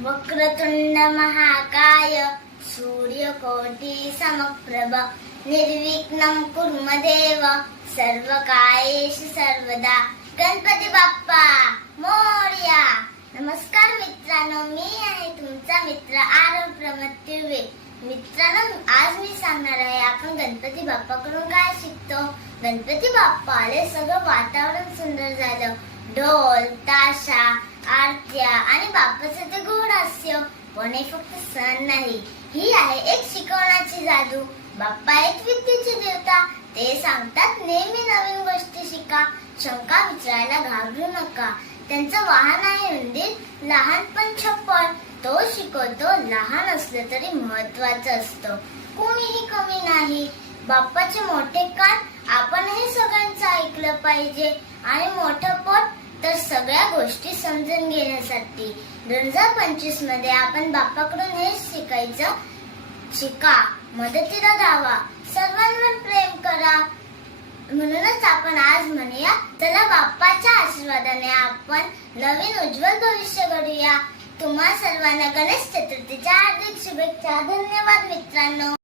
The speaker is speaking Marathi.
वक्रतुंड महाकाय सूर्यकोटि समप्रभ निर्विघ्नं कुरु देव सर्वकार्येषु सर्वदा. गणपती बाप्पा मोरया. नमस्कार मित्रांनो, मी आहे तुमचा मित्र आरव प्रमोद तिळवे. मित्रांनो, आज मी सांगणार आहे आपण गणपती बाप्पाकडून काय शिकतो. गणपती बाप्पा आले, सगळं वातावरण सुंदर झालं. ढोल ताशा आरत्या आणि बाप्पाचं ते गोड हास्य. पण हे फक्त सण नाही, ही आहे एक शिकवण्याची जादू. बाप्पा एक विद्येची देवता. ते सांगतात नेहमी नवीन गोष्टी शिका, शंका विचारायला घाबरू नका. त्यांचं वाहन आहे उंदीर, लहान पण चप्पल. तो शिकवतो लहान असलं तरी महत्वाचं असतं, कोणीही कमी नाही. बाप्पाचे मोठे कान, आपण हे सगळ्यांचं ऐकलं पाहिजे. आणि मोठं पोट तर सगळ्या गोष्टी समजून घेण्यासाठी. 2025 मध्ये आपण बाप्पाकडून हेच शिकायचं. शिका, मदतीला धावा, सर्वांवर प्रेम करा. म्हणूनच आपण आज म्हणूया, चला बाप्पाच्या आशीर्वादाने आपण नवीन उज्ज्वल भविष्य घडूया. तुम्हा सर्वांना गणेश चतुर्थीच्या हार्दिक शुभेच्छा. धन्यवाद मित्रांनो.